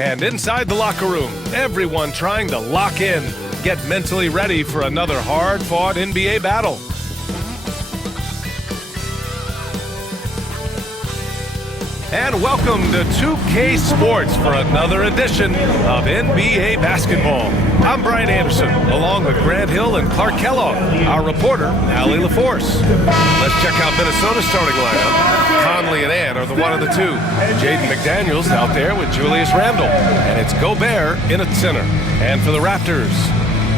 And inside the locker room, everyone trying to lock in, get mentally ready for another hard-fought NBA battle. And welcome to 2K Sports for another edition of NBA basketball. I'm Brian Anderson, along with Grant Hill and Clark Kellogg, our reporter, Allie LaForce. Let's check out Minnesota's starting lineup. Conley and Ant are the one of the two. Jaden McDaniels out there with Julius Randle. And it's Gobert in at center. And for the Raptors,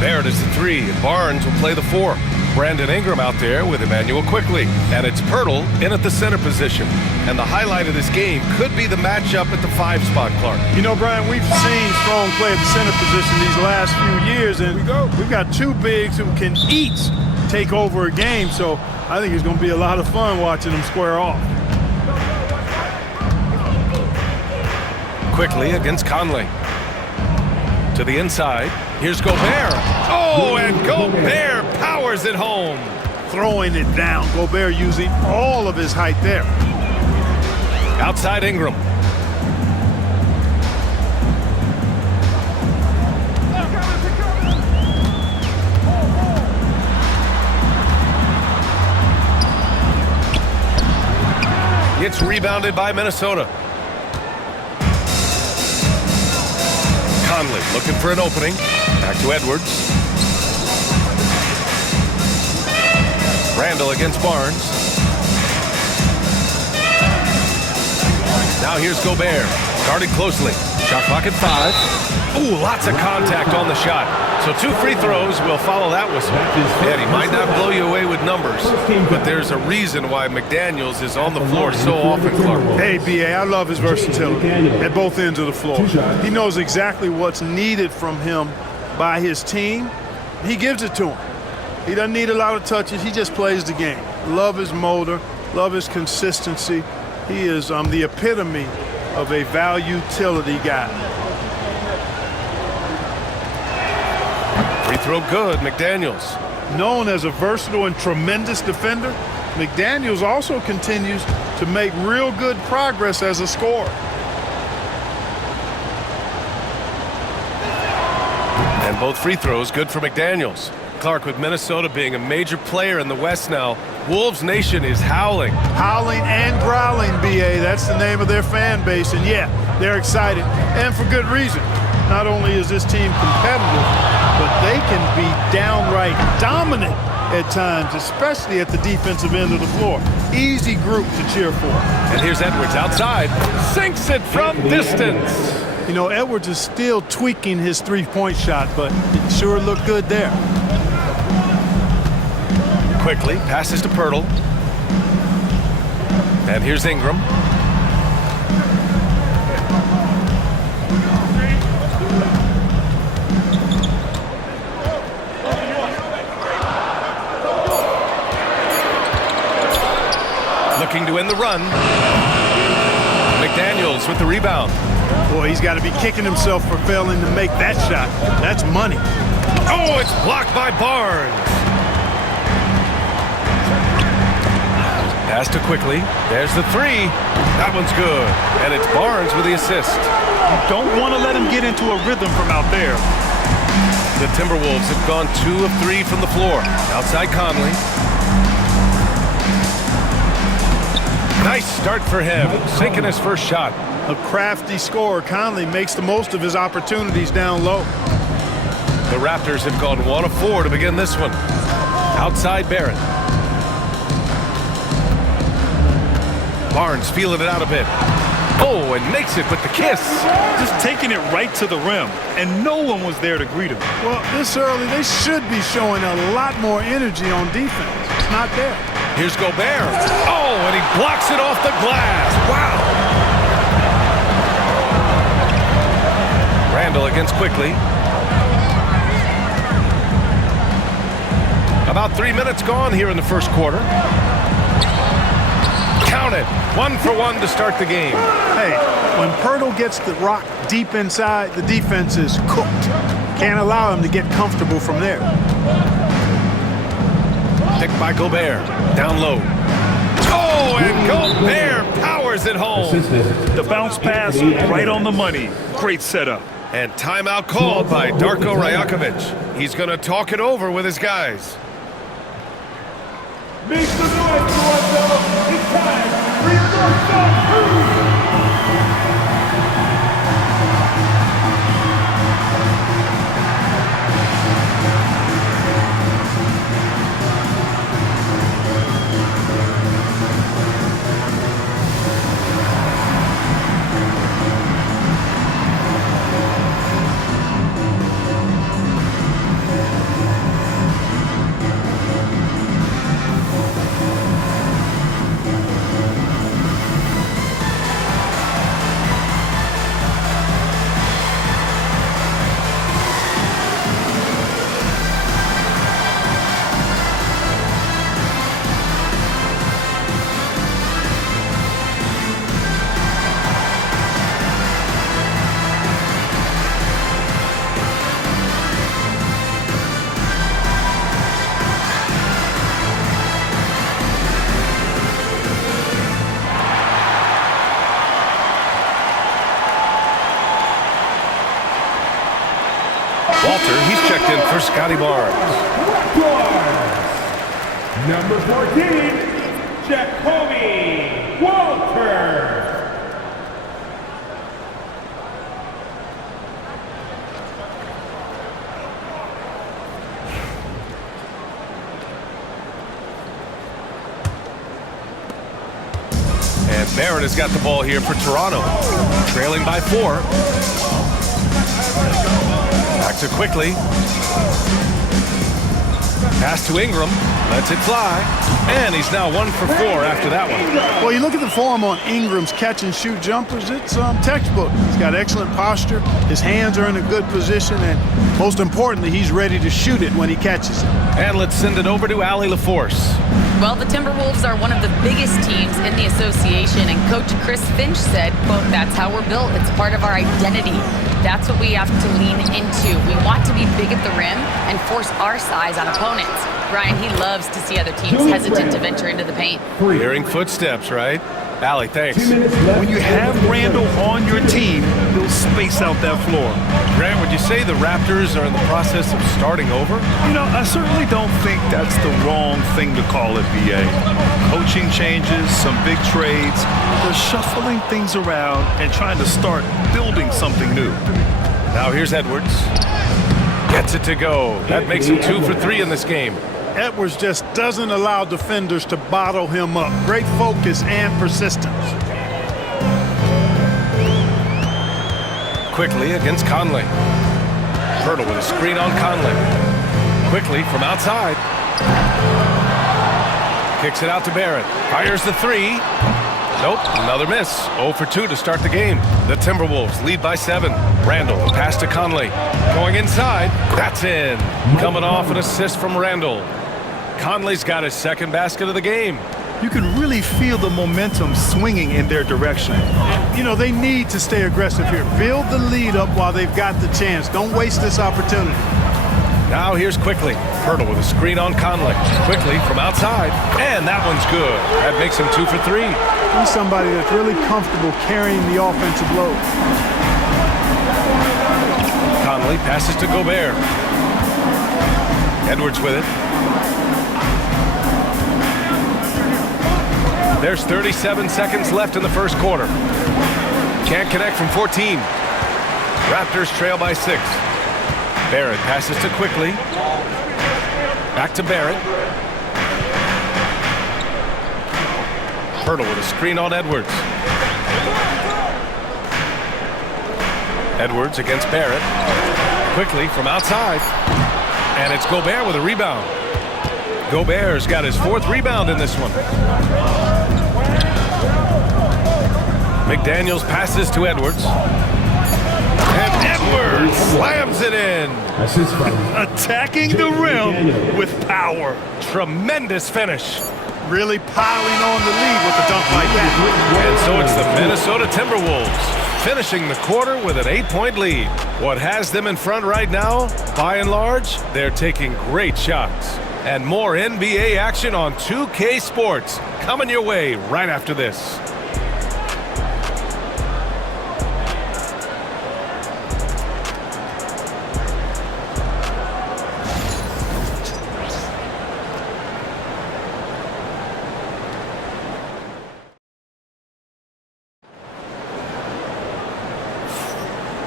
Barrett is the 3, and Barnes will play the 4. Brandon Ingram out there with Emmanuel Quickley. And it's Pirtle in at the center position. And the highlight of this game could be the matchup at the 5 spot, Clark. You know, Brian, we've seen strong play at the center position these last few years, and we've got two bigs who can each take over a game, so I think it's going to be a lot of fun watching them square off. Quickly against Conley. To the inside. Here's Gobert. Oh, and Gobert powers it home. Throwing it down. Gobert using all of his height there. Outside Ingram. It's rebounded by Minnesota. Conley looking for an opening. Back to Edwards. Randle against Barnes. Now here's Gobert. Guarded closely. Shot clock at 5. Ooh, lots of contact on the shot. So 2 free throws will follow that whistle. And he might not blow you away with numbers, but there's a reason why McDaniels is on the floor so often, Clark. Hey, B.A., I love his versatility at both ends of the floor. He knows exactly what's needed from him by his team. He gives it to him. He doesn't need a lot of touches. He just plays the game. Love his motor. Love his consistency. He is the epitome of a value-utility guy. Free throw good, McDaniels. Known as a versatile and tremendous defender, McDaniels also continues to make real good progress as a scorer. And both free throws good for McDaniels. Clark, with Minnesota being a major player in the West now, Wolves Nation is howling. Howling and growling, B.A. That's the name of their fan base. And, yeah, they're excited, and for good reason. Not only is this team competitive, but they can be downright dominant at times, especially at the defensive end of the floor. Easy group to cheer for. And here's Edwards outside. Sinks it from distance. You know, Edwards is still tweaking his three-point shot, but it sure looked good there. Quickly passes to Pirtle. And here's Ingram. Looking to win the run. McDaniels with the rebound. Boy, he's got to be kicking himself for failing to make that shot. That's money. Oh, it's blocked by Barnes. Pass to Quickly. There's the 3. That one's good. And it's Barnes with the assist. You don't want to let him get into a rhythm from out there. The Timberwolves have gone 2 of 3 from the floor. Outside Conley. Nice start for him, sinking his first shot. A crafty scorer. Conley makes the most of his opportunities down low. The Raptors have gone 1 of 4 to begin this one. Outside Barrett. Barnes feeling it out a bit. Oh, and makes it with the kiss. Just taking it right to the rim, and no one was there to greet him. Well, this early, they should be showing a lot more energy on defense. It's not there. Here's Gobert. Oh, and he blocks it off the glass. Wow. Randle against Quickly. About 3 minutes gone here in the first quarter. Count it. 1 for 1 to start the game. Hey, when Pirtle gets the rock deep inside, the defense is cooked. Can't allow him to get comfortable from there. Picked by Gobert. Down low. Oh, and Gobert powers Fires it home. The bounce pass right on the money. Great setup. And timeout called by Darko Rajakovic. He's going to talk it over with his guys. Make some noise, Toronto. It's time for your North-South Cruise. Walter, he's checked in for Scotty Barnes. Number 14, Jacoby Walter. And Barrett has got the ball here for Toronto. Trailing by 4. Back to Quickly. Pass to Ingram. Lets it fly. And he's now 1 for 4 after that one. Well, you look at the form on Ingram's catch-and-shoot jumpers, it's textbook. He's got excellent posture. His hands are in a good position. And most importantly, he's ready to shoot it when he catches it. And let's send it over to Allie LaForce. Well, the Timberwolves are one of the biggest teams in the association, and Coach Chris Finch said, quote, "That's how we're built. It's part of our identity. That's what we have to lean into. We want to be big at the rim and force our size on opponents." Brian, he loves to see other teams hesitant to venture into the paint. Hearing footsteps, right? Allie, thanks. When you have Randall on your team, he'll space out that floor. Grant, would you say the Raptors are in the process of starting over? You know, I certainly don't think that's the wrong thing to call it, BA. Coaching changes, some big trades. They're shuffling things around and trying to start building something new. Now here's Edwards. Gets it to go. That makes him 2 for 3 in this game. Edwards just doesn't allow defenders to bottle him up. Great focus and persistence. Quickly against Conley. Hurdle with a screen on Conley. Quickly from outside. Kicks it out to Barrett. Fires the 3. Nope, another miss. 0 for 2 to start the game. The Timberwolves lead by 7. Randall, pass to Conley. Going inside. That's in. Coming off an assist from Randall. Conley's got his second basket of the game. You can really feel the momentum swinging in their direction. You know, they need to stay aggressive here. Build the lead up while they've got the chance. Don't waste this opportunity. Now here's Quickly. Hurdle with a screen on Conley. Quickly from outside. And that one's good. That makes him 2 for 3. He's somebody that's really comfortable carrying the offensive load. Conley passes to Gobert. Edwards with it. There's 37 seconds left in the first quarter. Can't connect from 14. Raptors trail by 6. Barrett passes to Quickly. Back to Barrett. Hurdle with a screen on Edwards. Edwards against Barrett. Quickly from outside. And it's Gobert with a rebound. Gobert's got his 4th rebound in this one. McDaniels passes to Edwards. And Edwards slams it in. Attacking the rim with power. Tremendous finish. Really piling on the lead with a dunk like that. And so it's the Minnesota Timberwolves finishing the quarter with an 8-point lead. What has them in front right now, by and large, they're taking great shots. And more NBA action on 2K Sports coming your way right after this.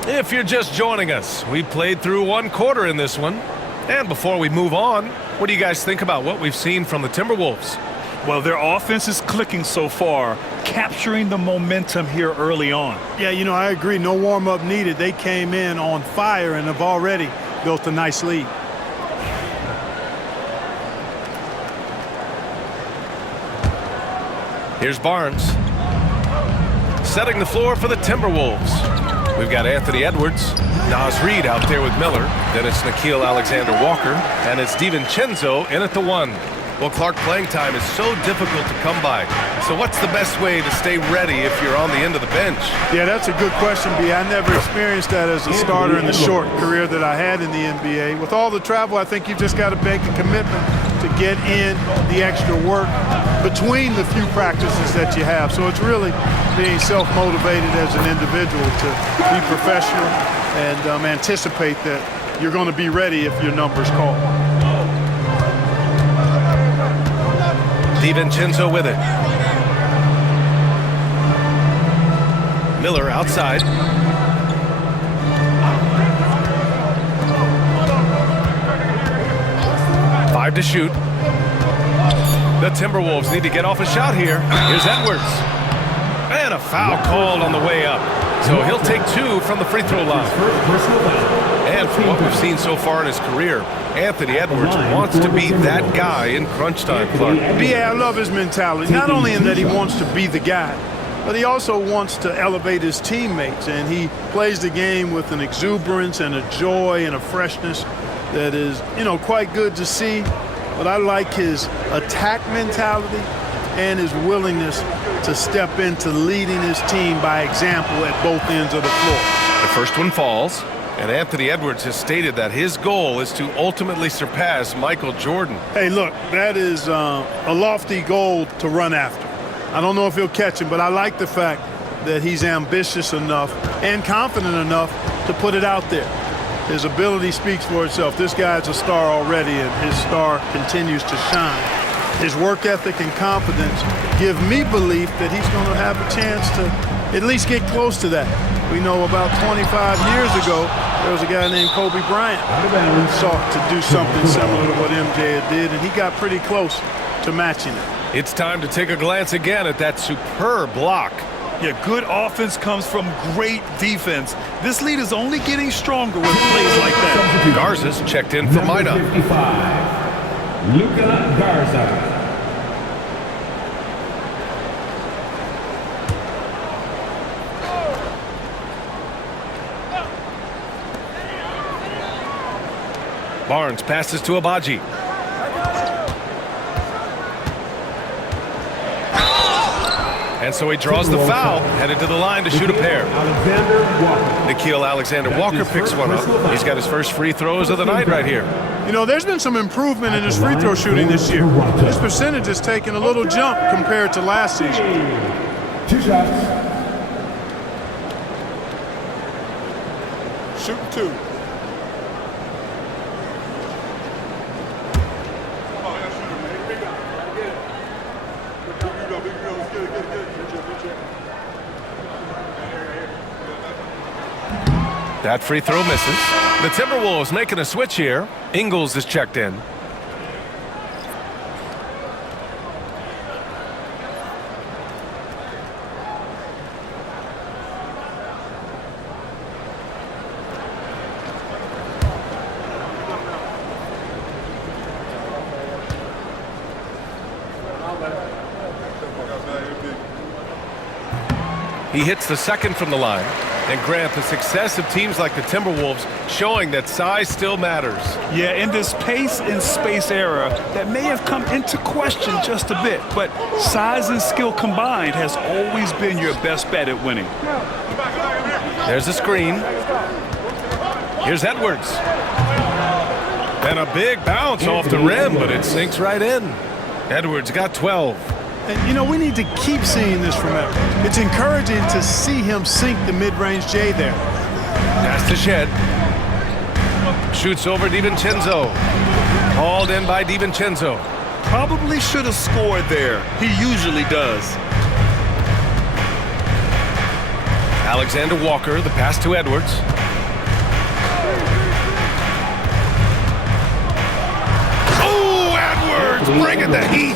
If you're just joining us, we played through one quarter in this one. And before we move on, what do you guys think about what we've seen from the Timberwolves? Well, their offense is clicking so far, capturing the momentum here early on. Yeah, you know, I agree. No warm-up needed. They came in on fire and have already built a nice lead. Here's Barnes. Setting the floor for the Timberwolves. We've got Anthony Edwards, Naz Reid out there with Miller. Then it's Nickeil Alexander-Walker, and it's DiVincenzo in at the 1. Well, Clark, playing time is so difficult to come by. So what's the best way to stay ready if you're on the end of the bench? Yeah, that's a good question, B. I never experienced that as a starter in the short career that I had in the NBA. With all the travel, I think you've just got to make a commitment to get in the extra work between the few practices that you have. So it's really being self-motivated as an individual to be professional and anticipate that you're going to be ready if your number's called. DiVincenzo with it. Miller outside. Five to shoot. The Timberwolves need to get off a shot here. Here's Edwards. And a foul called on the way up. So he'll take 2 from the free throw line. And from what we've seen so far in his career, Anthony Edwards wants to be that guy in crunch time, Clark. Yeah, I love his mentality. Not only in that he wants to be the guy, but he also wants to elevate his teammates. And he plays the game with an exuberance and a joy and a freshness that is, you know, quite good to see. But I like his attack mentality and his willingness to step into leading his team by example at both ends of the floor. The first one falls, and Anthony Edwards has stated that his goal is to ultimately surpass Michael Jordan. Hey, look, that is a lofty goal to run after. I don't know if he'll catch him, but I like the fact that he's ambitious enough and confident enough to put it out there. His ability speaks for itself. This guy's a star already, and his star continues to shine. His work ethic and confidence give me belief that he's going to have a chance to at least get close to that. We know about 25 years ago, there was a guy named Kobe Bryant who sought to do something similar to what MJ did, and he got pretty close to matching it. It's time to take a glance again at that superb block. Yeah, good offense comes from great defense. This lead is only getting stronger with plays like that. Garza's checked in for Mina. 55, Luka Garza. Barnes passes to Abaji. And so he draws the foul, headed to the line to shoot a pair. Nickeil Alexander-Walker picks one up. He's got his first free throws of the night right here. You know, there's been some improvement in his free throw shooting this year. His percentage has taken a little jump compared to last season. 2 shots. Shooting 2. That free throw misses. The Timberwolves making a switch here. Ingles is checked in. He hits the second from the line. And Grant, the success of teams like the Timberwolves showing that size still matters. Yeah, in this pace and space era, that may have come into question just a bit, but size and skill combined has always been your best bet at winning. There's a screen. Here's Edwards. And a big bounce off the rim, but it sinks right in. Edwards got 12. And, you know, we need to keep seeing this from Edwards. It's encouraging to see him sink the mid-range J there. Pass to Shed. Shoots over DiVincenzo. Hauled in by DiVincenzo. Probably should have scored there. He usually does. Alexander-Walker, the pass to Edwards. Edwards bringing the heat.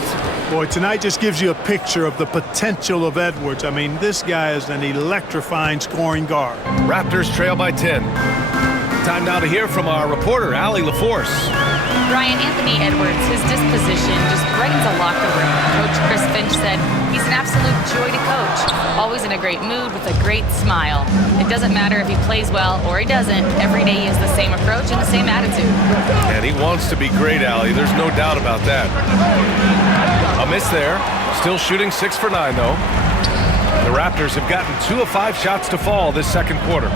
Boy, tonight just gives you a picture of the potential of Edwards. I mean, this guy is an electrifying scoring guard. Raptors trail by 10. Time now to hear from our reporter, Allie LaForce. Brian, Anthony Edwards, his disposition just brightens a locker room. Coach Chris Finch said he's an absolute joy to coach. Always in a great mood with a great smile. It doesn't matter if he plays well or he doesn't. Every day he has the same approach and the same attitude. And he wants to be great, Allie. There's no doubt about that. A miss there. Still shooting 6 for 9, though. The Raptors have gotten 2 of 5 shots to fall this second quarter.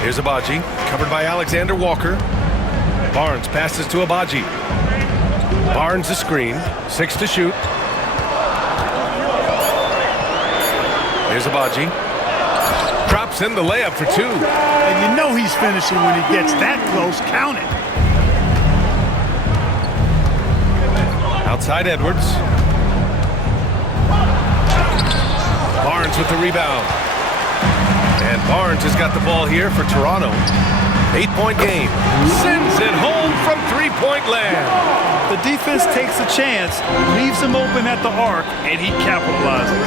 Here's Abaji, covered by Alexander Walker. Barnes passes to Abaji. Barnes a screen, 6 to shoot. Here's Abaji. Drops in the layup for 2. And you know he's finishing when he gets that close. Count it. Outside Edwards. Barnes with the rebound. And Barnes has got the ball here for Toronto. 8-point game. Sends it home from three-point land. The defense takes a chance, leaves him open at the arc, and he capitalizes.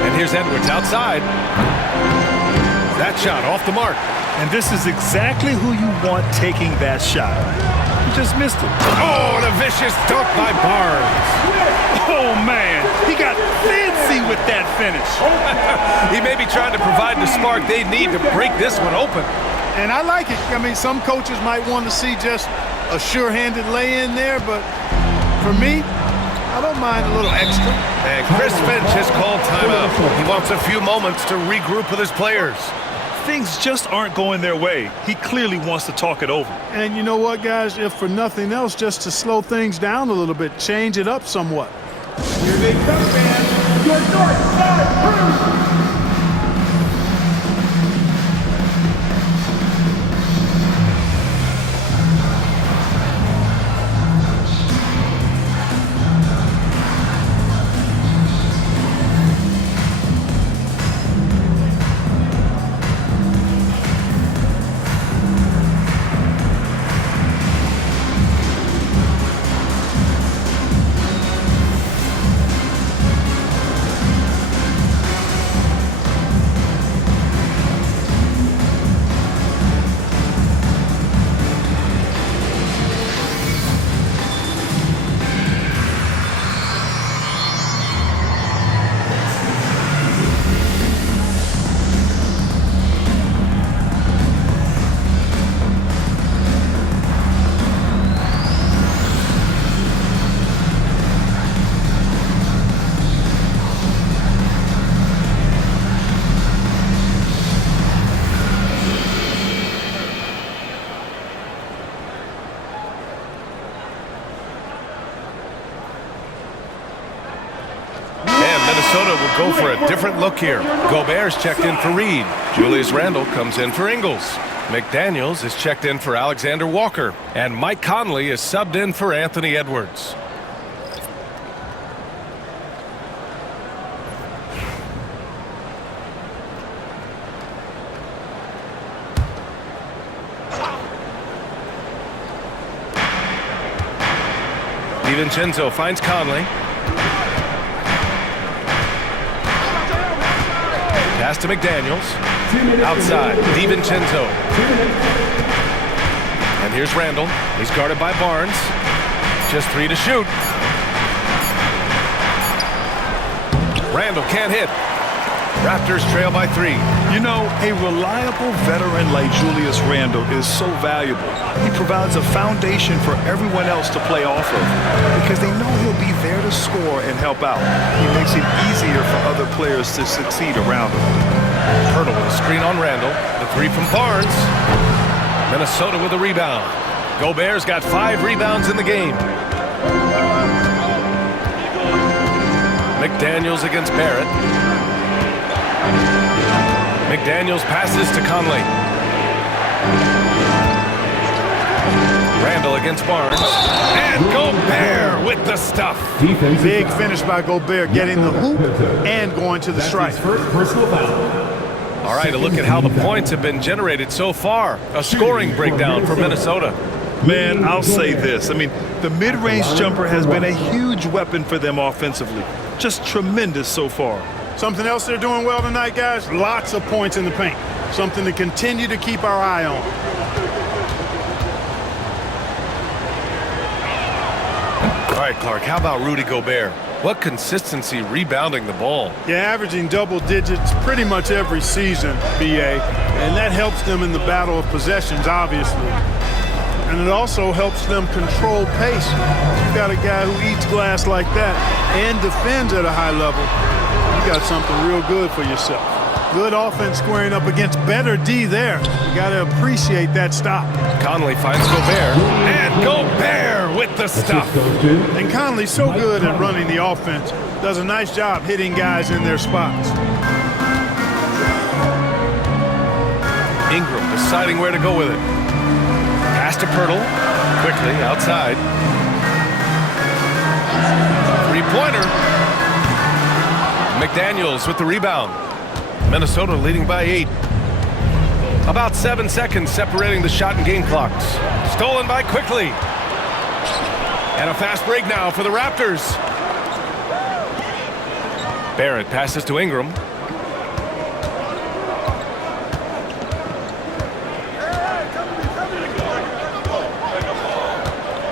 And here's Edwards outside. That shot off the mark. And this is exactly who you want taking that shot. He just missed it. Oh, and a vicious dunk by Barnes. Oh, man. He got fancy with that finish. He may be trying to provide the spark they need to break this one open. And I like it. I mean, some coaches might want to see just a sure-handed lay-in there, but for me, I don't mind a little extra. And Chris Finch has called timeout. He wants a few moments to regroup with his players. Things just aren't going their way. He clearly wants to talk it over. And you know what, guys? If for nothing else, just to slow things down a little bit, change it up somewhat. Here they come, man. Your north side crew. Minnesota will go for a different look here. Gobert's checked in for Reed. Julius Randle comes in for Ingles. McDaniels is checked in for Alexander Walker. And Mike Conley is subbed in for Anthony Edwards. DiVincenzo finds Conley. Pass to McDaniels. Outside, DiVincenzo. And here's Randle. He's guarded by Barnes. Just 3 to shoot. Randle can't hit. Raptors trail by 3. You know, a reliable veteran like Julius Randle is so valuable. He provides a foundation for everyone else to play off of because they know he'll be there to score and help out. He makes it easier for other players to succeed around him. Hurdle with a screen on Randle. The 3 from Barnes. Minnesota with a rebound. Gobert's got 5 rebounds in the game. McDaniels against Barrett. McDaniels passes to Conley. Randle against Barnes. And Gobert with the stuff. Big finish by Gobert, getting the hoop and going to the strike. All right, a look at how the points have been generated so far. A scoring breakdown for Minnesota. Man, I'll say this. I mean, the mid-range jumper has been a huge weapon for them offensively. Just tremendous so far. Something else they're doing well tonight, guys? Lots of points in the paint. Something to continue to keep our eye on. All right, Clark, how about Rudy Gobert? What consistency rebounding the ball. Yeah, averaging double digits pretty much every season, BA. And that helps them in the battle of possessions, obviously. And it also helps them control pace. You got a guy who eats glass like that and defends at a high level. You got something real good for yourself. Good offense squaring up against better D there. You got to appreciate that stop. Conley finds Gobert, and Gobert with the stop. And Conley's so good at running the offense. Does a nice job hitting guys in their spots. Ingram deciding where to go with it. Pass to Pirtle, quickly outside. Three-pointer. McDaniels with the rebound. Minnesota leading by 8. About 7 seconds separating the shot and game clocks. Stolen by Quickly. And a fast break now for the Raptors. Barrett passes to Ingram.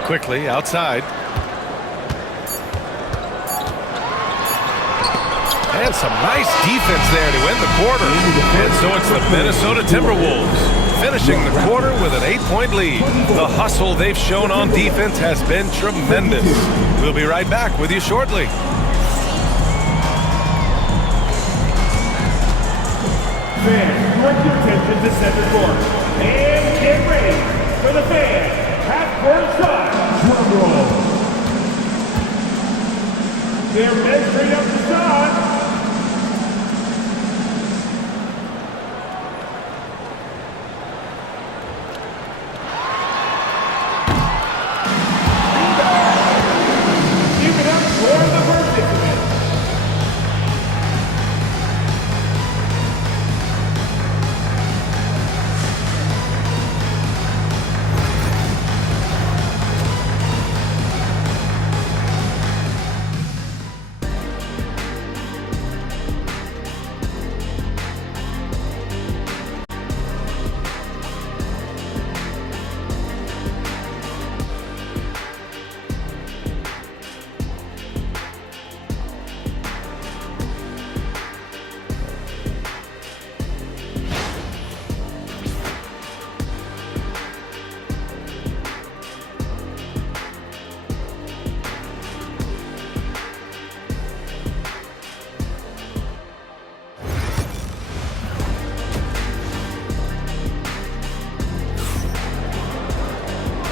Quickly outside. And some nice defense there to end the quarter. And so it's the Minnesota Timberwolves finishing the quarter with an 8-point lead. The hustle they've shown on defense has been tremendous. We'll be right back with you shortly. Fans, direct your attention to center court. And get ready for the fans. Half-court shot. Drum roll. They're measuring up the shot. Keep it up for the participants.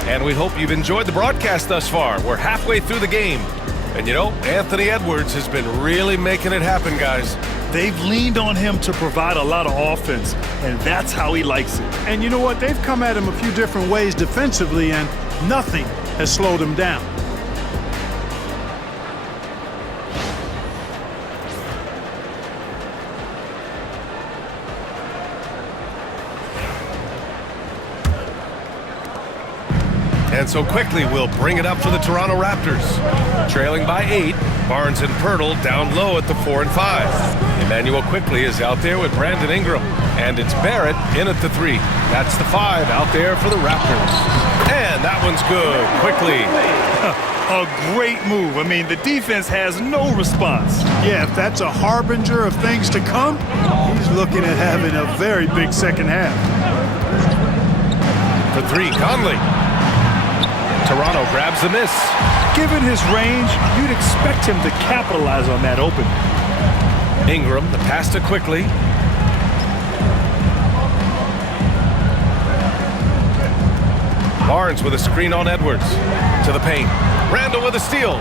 And we hope you've enjoyed the broadcast thus far. We're halfway through the game. And you know, Anthony Edwards has been really making it happen, guys. They've leaned on him to provide a lot of offense, and that's how he likes it. And you know what? They've come at him a few different ways defensively, and nothing has slowed him down. And so Quickly we'll bring it up for the Toronto Raptors. Trailing by 8, Barnes and Pirtle down low at the 4 and 5. Emmanuel Quickly is out there with Brandon Ingram. And it's Barrett in at the 3. That's the 5 out there for the Raptors. And that one's good. Quickly. A great move. I mean, the defense has no response. Yeah, if that's a harbinger of things to come, he's looking at having a very big second half. For 3, Conley. Toronto grabs the miss. Given his range, you'd expect him to capitalize on that open. Ingram, the pass to Quickly. Barnes with a screen on Edwards. To the paint. Randall with a steal.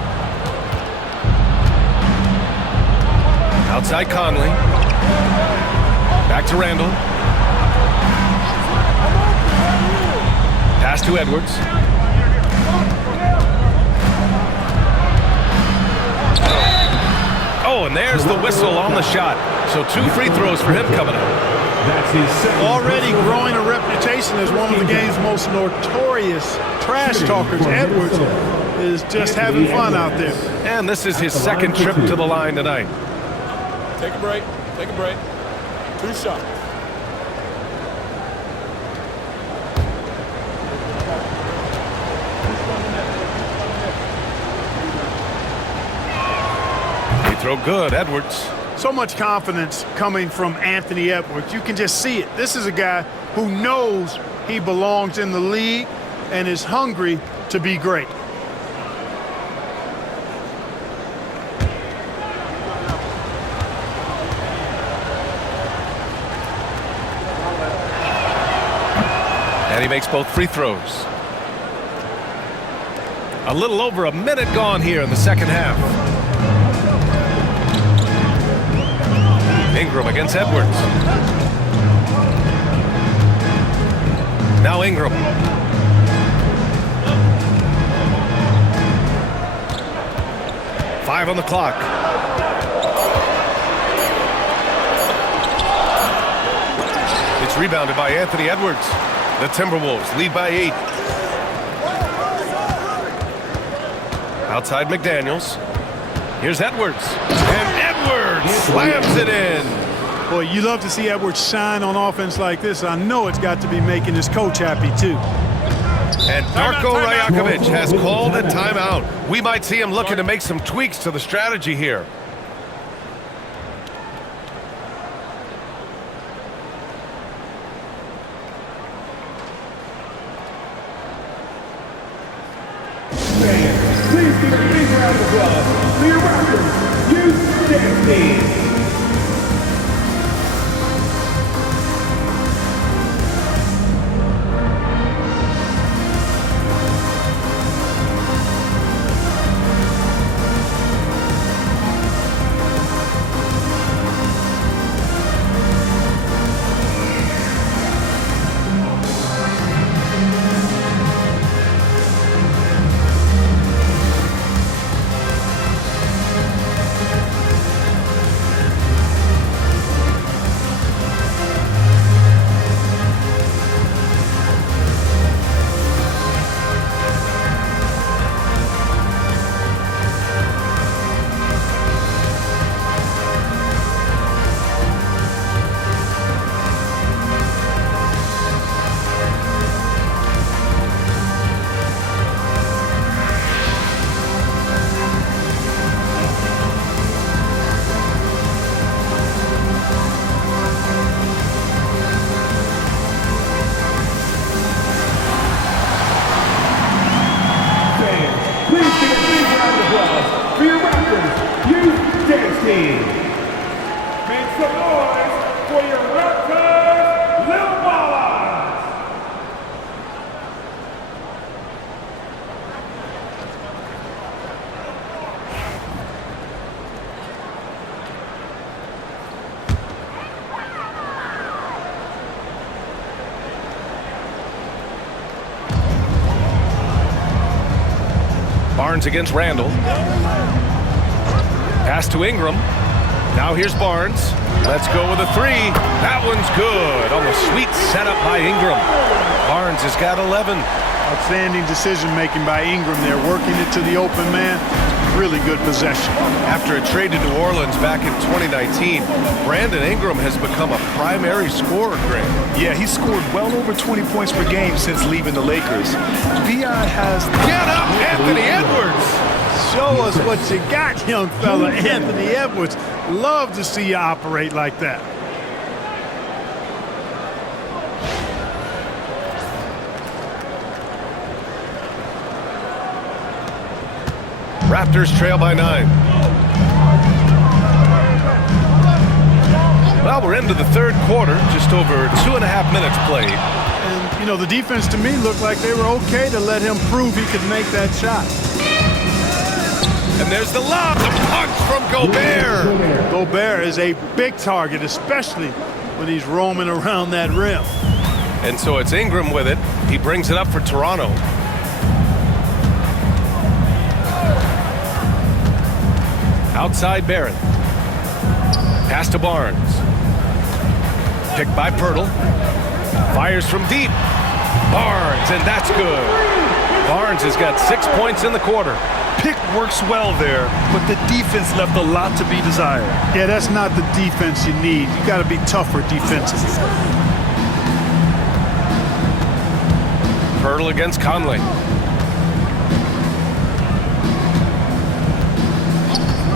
Outside Conley. Back to Randall. Pass to Edwards. Oh, and there's the whistle on the shot. So 2 free throws for him coming up. That's his second. Already growing a reputation as one of the game's most notorious trash talkers, Edwards is just having fun out there. And this is his second trip to the line tonight. Take a break. Take a break. 2 shots. He throw good, Edwards. So much confidence coming from Anthony Edwards. You can just see it. This is a guy who knows he belongs in the league and is hungry to be great. And he makes both free throws. A little over a minute gone here in the second half. Ingram against Edwards. Now Ingram. Five on the clock. It's rebounded by Anthony Edwards. The Timberwolves lead by 8. Outside McDaniels. Here's Edwards. And Edwards slams it in. Boy, you love to see Edwards shine on offense like this. I know it's got to be making his coach happy, too. And Darko Rajakovic has called a timeout. We might see him looking to make some tweaks to the strategy here. Please give a big round of applause for your Raptors youth dance team. For your Raptors youth dance team. Make some noise for your Raptors Little Ballers. Barnes against Randall. Pass to Ingram. Now here's Barnes. Let's go with a 3. That one's good on the sweet setup by Ingram. Barnes has got 11. Outstanding decision-making by Ingram there, working it to the open man. Really good possession. After a trade to New Orleans back in 2019, Brandon Ingram has become a primary scorer, Greg. Yeah, he scored well over 20 points per game since leaving the Lakers. B.I. has... Get up, Anthony Edwards! Show us what you got, young fella. Anthony Edwards. Love to see you operate like that. Raptors trail by 9. Well, we're into the third quarter, just over 2.5 minutes played. And, you know, the defense to me looked like they were okay to let him prove he could make that shot. And there's the lob, the punch from Gobert. Gobert is a big target, especially when he's roaming around that rim. And so it's Ingram with it. He brings it up for Toronto. Outside Barrett. Pass to Barnes. Picked by Pirtle. Fires from deep. Barnes, and that's good. Barnes has got 6 points in the quarter. Pick works well there, but the defense left a lot to be desired. Yeah, that's not the defense you need. You got to be tougher defensively. Pirtle against Conley.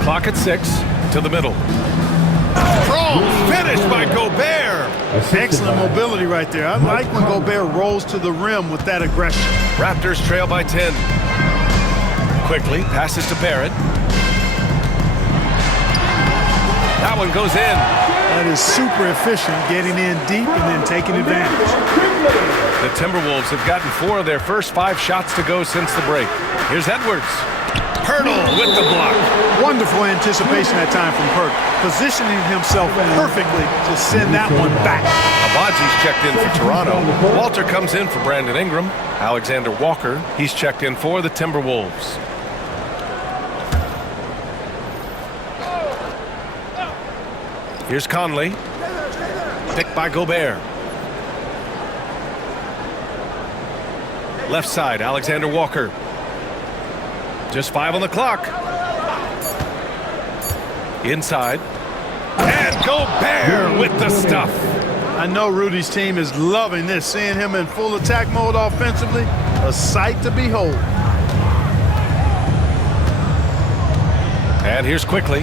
Clock at 6 to the middle. Strong finish by Gobert. Excellent mobility right there. I like when Gobert rolls to the rim with that aggression. Raptors trail by 10. Quickly passes to Barrett. That one goes in. That is super efficient, getting in deep and then taking advantage. The Timberwolves have gotten 4 of their first 5 shots to go since the break. Here's Edwards. Pirtle with the block. Wonderful anticipation that time from Pirtle, positioning himself perfectly to send that one back. Abaji's checked in for Toronto. Walter comes in for Brandon Ingram. Alexander Walker, he's checked in for the Timberwolves. Here's Conley. Picked by Gobert. Left side, Alexander Walker. Just 5 on the clock. Inside. And Gobert with the stuff. I know Rudy's team is loving this, seeing him in full attack mode offensively. A sight to behold. And here's Quickly.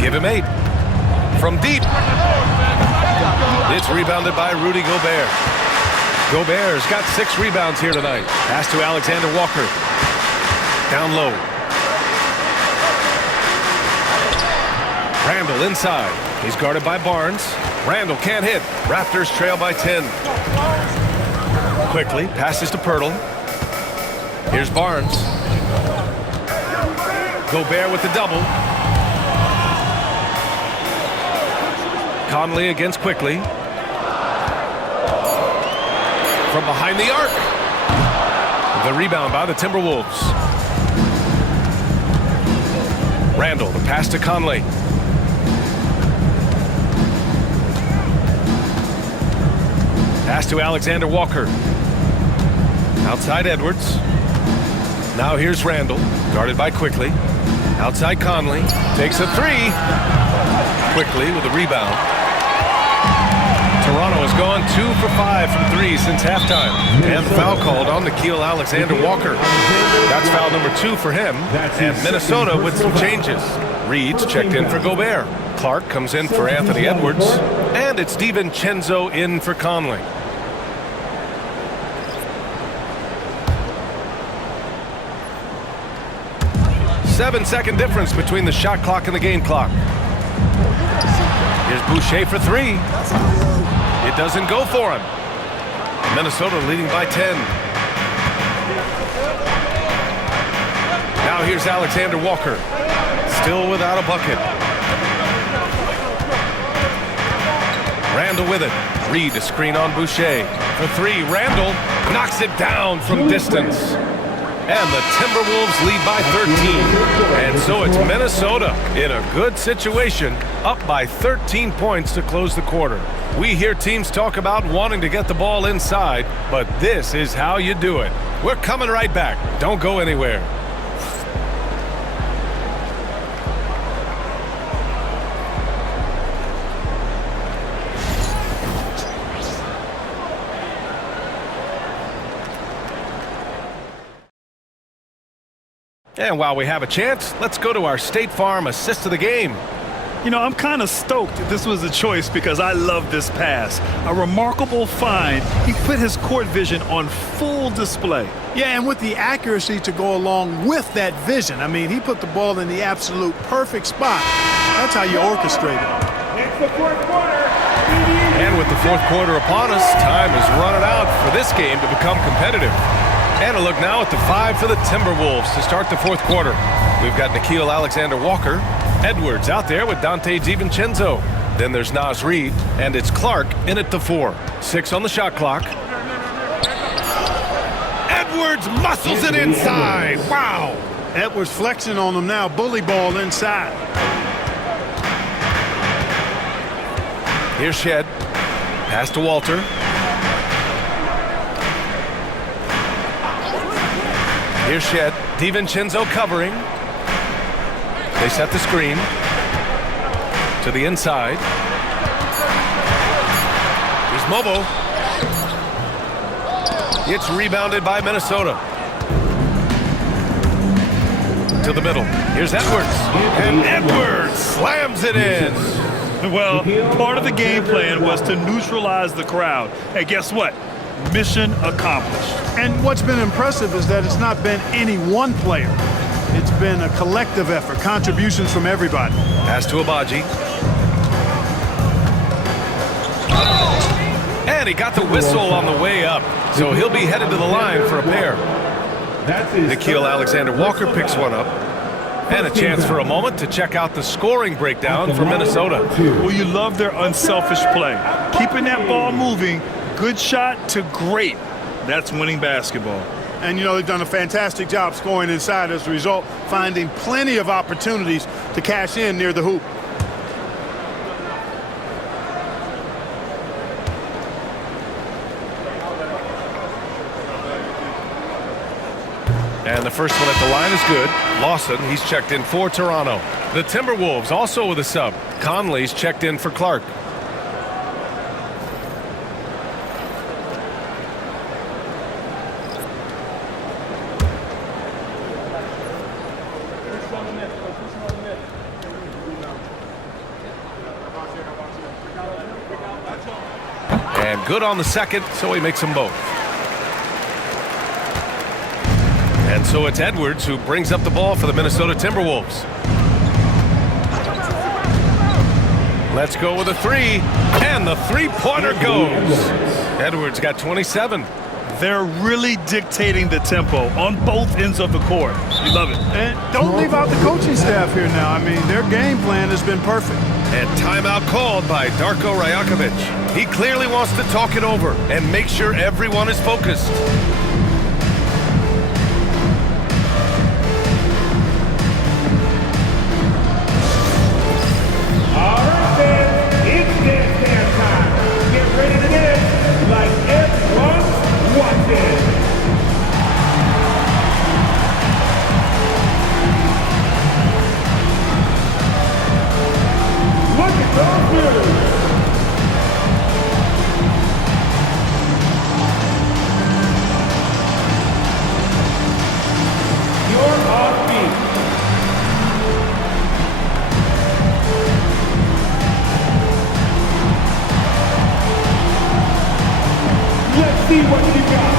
Give him 8. From deep. It's rebounded by Rudy Gobert. Gobert's got 6 rebounds here tonight. Pass to Alexander Walker. Down low. Randall inside. He's guarded by Barnes. Randall can't hit. Raptors trail by 10. Quickly passes to Pirtle. Here's Barnes. Gobert with the double. Conley against Quickly. From behind the arc. The rebound by the Timberwolves. Randall, the pass to Conley. Pass to Alexander Walker. Outside Edwards. Now here's Randall, guarded by Quickly. Outside Conley. Takes a 3. Quickly with a rebound. Toronto has gone 2 for 5 from 3 since halftime. And foul called on Nickeil Alexander-Walker. That's foul number 2 for him. And Minnesota with some changes. Reed's checked in for Gobert. Clark comes in for Anthony Edwards. And it's DiVincenzo in for Conley. Seven-second difference between the shot clock and the game clock. Here's Boucher for 3. It doesn't go for him. Minnesota leading by 10. Now here's Alexander Walker. Still without a bucket. Randall with it. Reed a screen on Boucher. For 3, Randall knocks it down from distance. And the Timberwolves lead by 13. And so it's Minnesota in a good situation, up by 13 points to close the quarter. We hear teams talk about wanting to get the ball inside, but this is how you do it. We're coming right back. Don't go anywhere. And while we have a chance, let's go to our State Farm assist of the game. You know, I'm kind of stoked that this was a choice because I love this pass. A remarkable find. He put his court vision on full display. Yeah, and with the accuracy to go along with that vision. I mean, he put the ball in the absolute perfect spot. That's how you orchestrate it. It's the fourth quarter. And with the fourth quarter upon us, time is running out for this game to become competitive. And a look now at the 5 for the Timberwolves to start the fourth quarter. We've got Nickeil Alexander-Walker. Edwards out there with Dante DiVincenzo. Then there's Naz Reid, and it's Clark in at the 4. 6 on the shot clock. Edwards muscles it inside. Wow. Edwards flexing on them now. Bully ball inside. Here's Shed. Pass to Walter. Here's Shed. DiVincenzo covering. They set the screen to the inside. Here's Mobo. It's rebounded by Minnesota. To the middle. Here's Edwards. And Edwards slams it in. Well, part of the game plan was to neutralize the crowd. And guess what? Mission accomplished. And what's been impressive is that it's not been any one player. It's been a collective effort, contributions from everybody. Pass to Abaji. And he got the whistle on the way up. So he'll be headed to the line for a pair. Nickeil Alexander-Walker picks one up. And a chance for a moment to check out the scoring breakdown for Minnesota. Well, you love their unselfish play. Keeping that ball moving, good shot to great. That's winning basketball. And, you know, they've done a fantastic job scoring inside as a result, finding plenty of opportunities to cash in near the hoop. And the first one at the line is good. Lawson, he's checked in for Toronto. The Timberwolves also with a sub. Conley's checked in for Clark. And good on the second, so he makes them both. And so it's Edwards who brings up the ball for the Minnesota Timberwolves. Let's go with a three. And the three-pointer goes. Edwards got 27. They're really dictating the tempo on both ends of the court. You love it. And don't leave out the coaching staff here now. I mean, their game plan has been perfect. And timeout called by Darko Rajakovic. He clearly wants to talk it over and make sure everyone is focused. See what you got.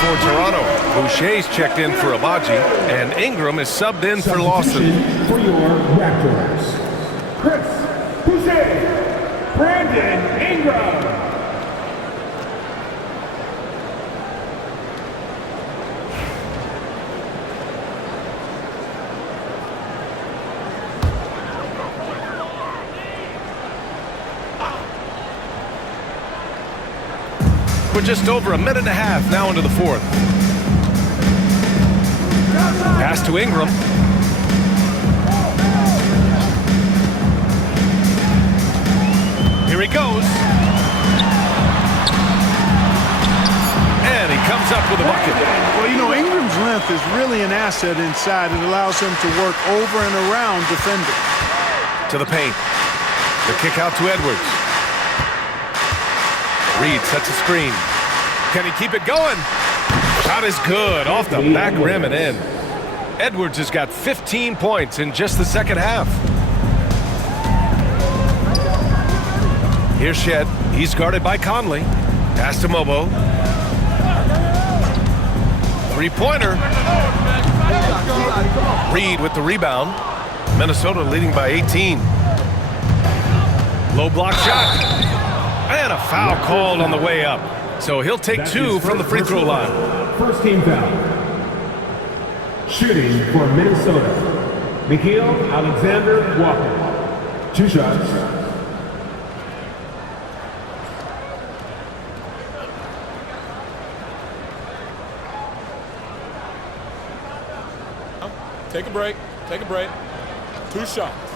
For Toronto, Boucher's checked in for Abaji, and Ingram is subbed in for Lawson. For your Raptors, Chris Boucher, Brandon Ingram. We're just over a minute and a half now into the fourth. Pass to Ingram. Here he goes. And he comes up with a bucket. Well, you know, Ingram's length is really an asset inside. It allows him to work over and around defenders. To the paint. The kick out to Edwards. Reed sets a screen. Can he keep it going? Shot is good. Off the back rim and in. Edwards has got 15 points in just the second half. Here's Shed. He's guarded by Conley. Pass to Mobo. Three-pointer. Reed with the rebound. Minnesota leading by 18. Low block shot. And a foul called on the way up. So he'll take two from the free throw line. First team foul. Shooting for Minnesota, Mikhail Alexander Walker. 2 shots. Take a break. Take a break. 2 shots.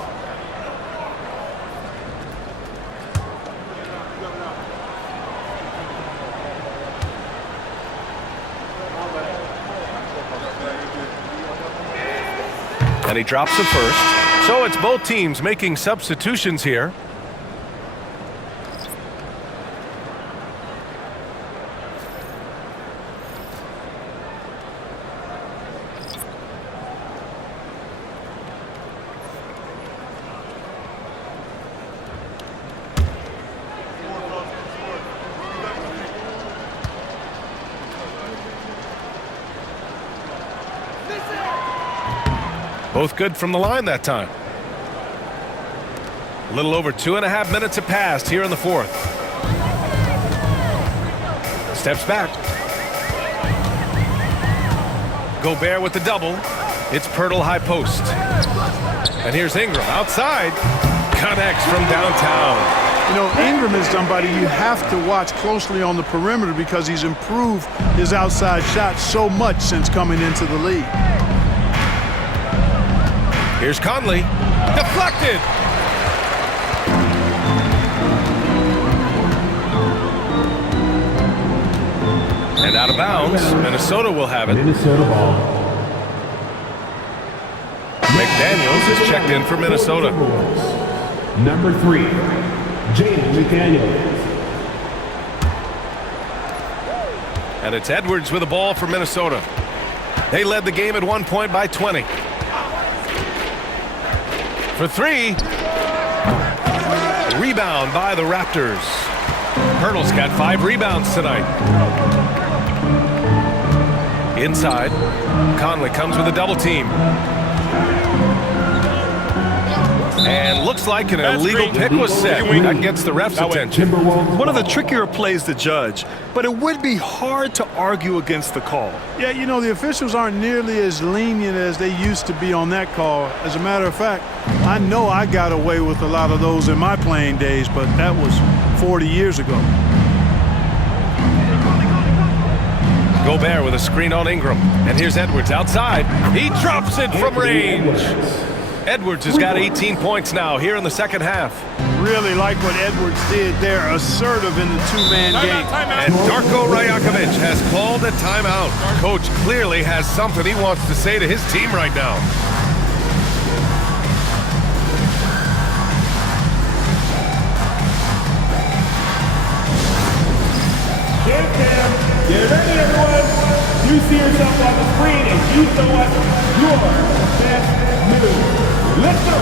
And he drops the first. So it's both teams making substitutions here. Both good from the line that time. A little over 2.5 minutes have passed here in the fourth. Steps back. Gobert with the double. It's Pirtle high post. And here's Ingram outside. Connects from downtown. You know, Ingram is somebody you have to watch closely on the perimeter because he's improved his outside shot so much since coming into the league. Here's Conley. Deflected. And out of bounds. Minnesota will have it. Minnesota ball. McDaniels is checked in for Minnesota. Number 3, Jaden McDaniels. And it's Edwards with the ball for Minnesota. They led the game at one point by 20. For 3. Rebound by the Raptors. Pirtle's got 5 rebounds tonight. Inside. Conley comes with a double team. And looks like an illegal pick was set. That gets the ref's attention. One of the trickier plays to judge, but it would be hard to argue against the call. Yeah, you know, the officials aren't nearly as lenient as they used to be on that call. As a matter of fact, I know I got away with a lot of those in my playing days, but that was 40 years ago. Gobert with a screen on Ingram. And here's Edwards outside. He drops it from range. Edwards has got 18 points now here in the second half. Really like what Edwards did there, assertive in the two-man game. And Darko Rajakovic has called a timeout. Coach clearly has something he wants to say to his team right now. Get ready, everyone. You see yourself on the screen and you know what? Your best move. Let's go.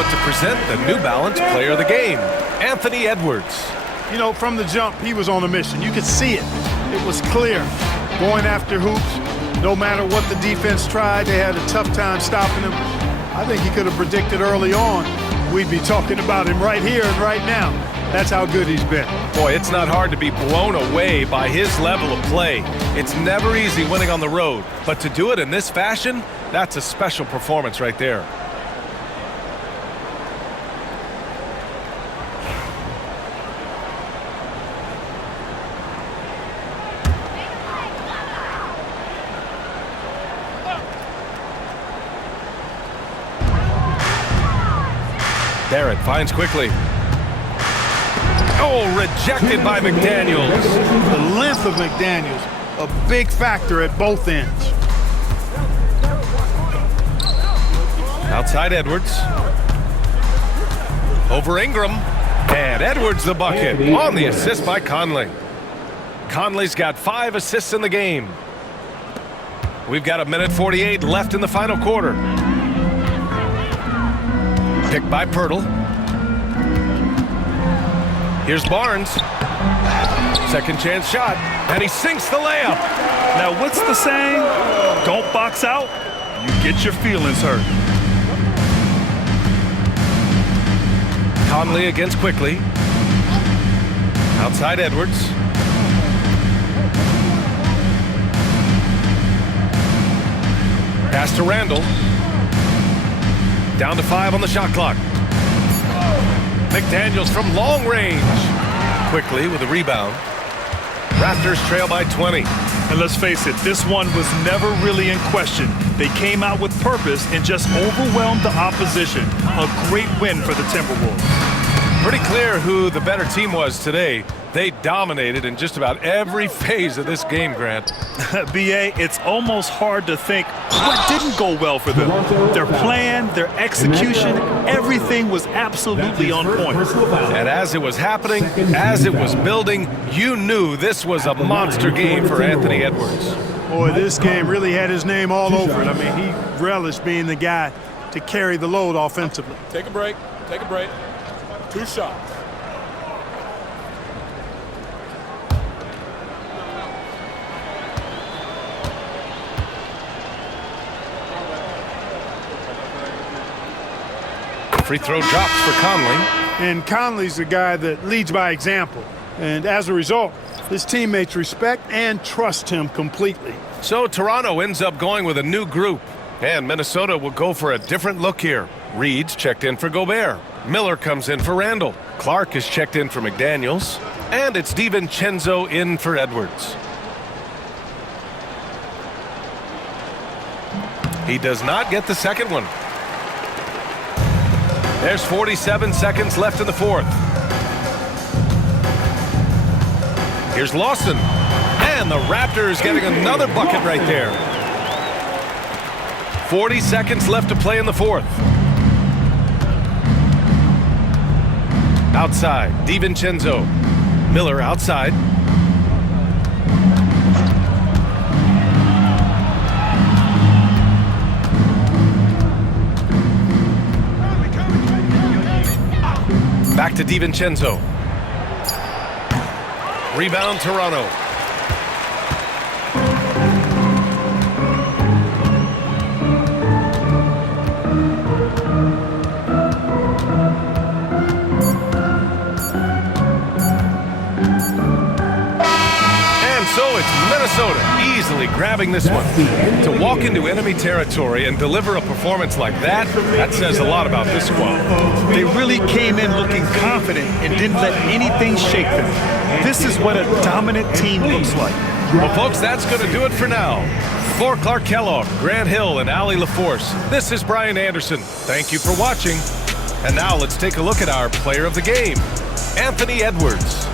To present the New Balance Player of the Game, Anthony Edwards. You know, from the jump, he was on a mission. You could see it. It was clear. Going after hoops, no matter what the defense tried, they had a tough time stopping him. I think he could have predicted early on we'd be talking about him right here and right now. That's how good he's been. Boy, it's not hard to be blown away by his level of play. It's never easy winning on the road, but to do it in this fashion, that's a special performance right there. Barrett finds quickly. Oh, rejected by McDaniels. The length of McDaniels, a big factor at both ends. Outside Edwards. Over Ingram. And Edwards the bucket on the assist by Conley. Conley's got 5 assists in the game. We've got 1:48 left in the final quarter. Picked by Pirtle. Here's Barnes. Second chance shot. And he sinks the layup. Now, what's the saying? Don't box out. You get your feelings hurt. Conley against Quickly. Outside Edwards. Pass to Randall. Down to 5 on the shot clock. McDaniels from long range. Quickly with a rebound. Raptors trail by 20. And let's face it, this one was never really in question. They came out with purpose and just overwhelmed the opposition. A great win for the Timberwolves. Pretty clear who the better team was today. They dominated in just about every phase of this game, Grant. B.A., it's almost hard to think what didn't go well for them. Their plan, their execution, everything was absolutely on point. And as it was happening, as it was building, you knew this was a monster game for Anthony Edwards. Boy, this game really had his name all over it. I mean, he relished being the guy to carry the load offensively. Take a break. Take a break. 2 shots. Free throw drops for Conley. And Conley's the guy that leads by example. And as a result, his teammates respect and trust him completely. So Toronto ends up going with a new group. And Minnesota will go for a different look here. Reed's checked in for Gobert. Miller comes in for Randall. Clark is checked in for McDaniels. And it's DiVincenzo in for Edwards. He does not get the second one. There's 47 seconds left in the fourth. Here's Lawson. And the Raptors getting another bucket right there. 40 seconds left to play in the fourth. Outside, DiVincenzo. Miller outside. Back to DiVincenzo. Rebound, Toronto. Minnesota easily grabbing this one. To walk into enemy territory and deliver a performance like that, that says a lot about this squad. They really came in looking confident and didn't let anything shake them. This is what a dominant team looks like. Well, folks, that's going to do it for now. For Clark Kellogg, Grant Hill, and Allie LaForce, this is Brian Anderson. Thank you for watching. And now let's take a look at our player of the game, Anthony Edwards.